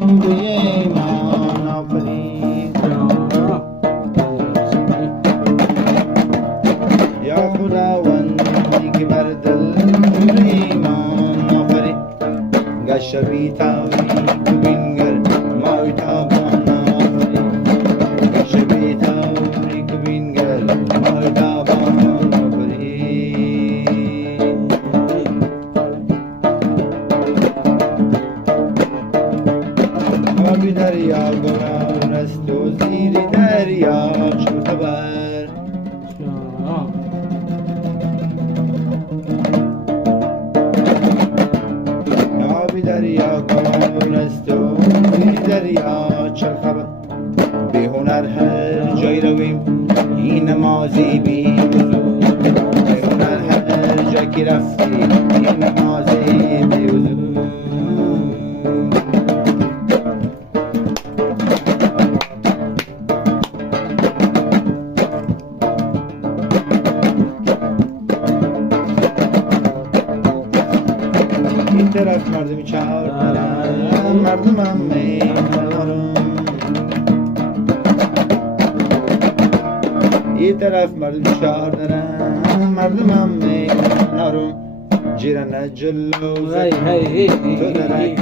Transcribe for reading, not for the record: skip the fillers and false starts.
به ایمان آفرید یا خداوندی که بر دل ایمان آفرید گشت بی تاریک بینگر مای تابان آفرید گشت بی تاریک بینگر مای تابان آفرید آبی دریا گران است و زیر دریا چه خبر آبی دریا گران است و زیر دریا چه خبر بی هنر هر جای رویم این نمازی بی وضو بی هنر هر جا که رفتی این نمازی بی وضو این طرف مردمی چهار دارن مردم هم میمارم این طرف مردم چهار دارن مردم هم میمارم جیران جلو زد تو درک